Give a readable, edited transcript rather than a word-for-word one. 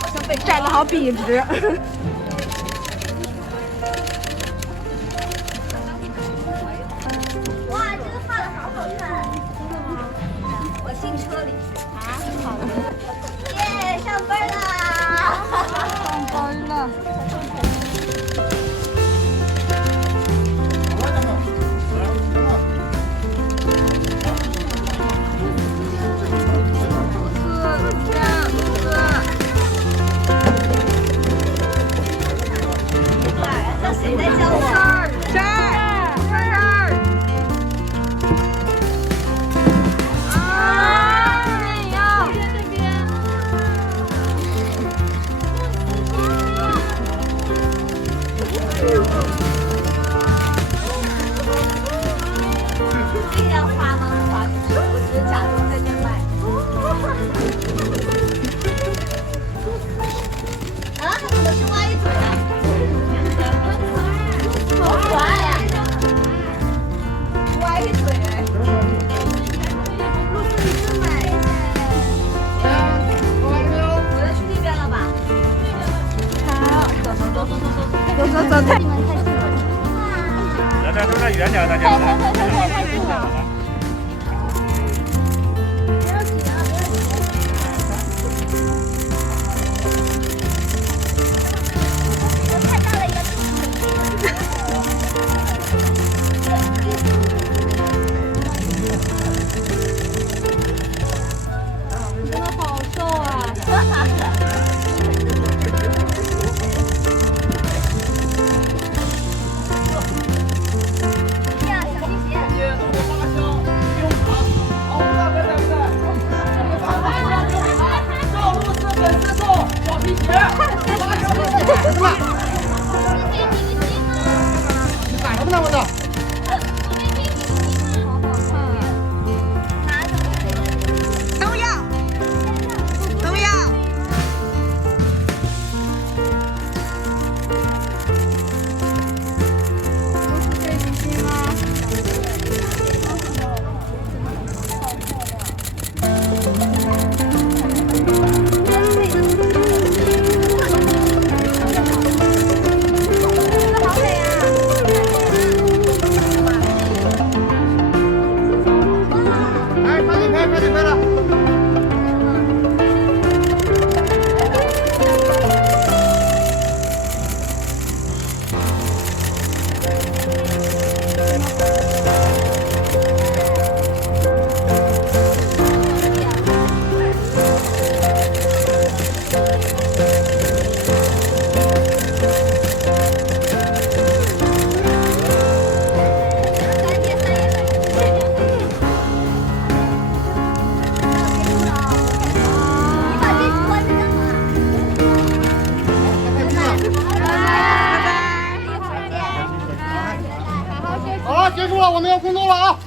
好像被站得好笔直。哇，这个画的好好看！真的吗？我进车里去。啊，好的。耶，上班啦！上班了。谁在叫我？这儿。啊！这样。这边。这样画吗？画，我只是假装在这卖。啊，他怎么是歪嘴啊？好可爱呀！歪嘴哎！露丝，你真美！我要去那边了吧？好，走。你们太近了。来，离远点，大家。太近了。结束了，我们要工作了啊！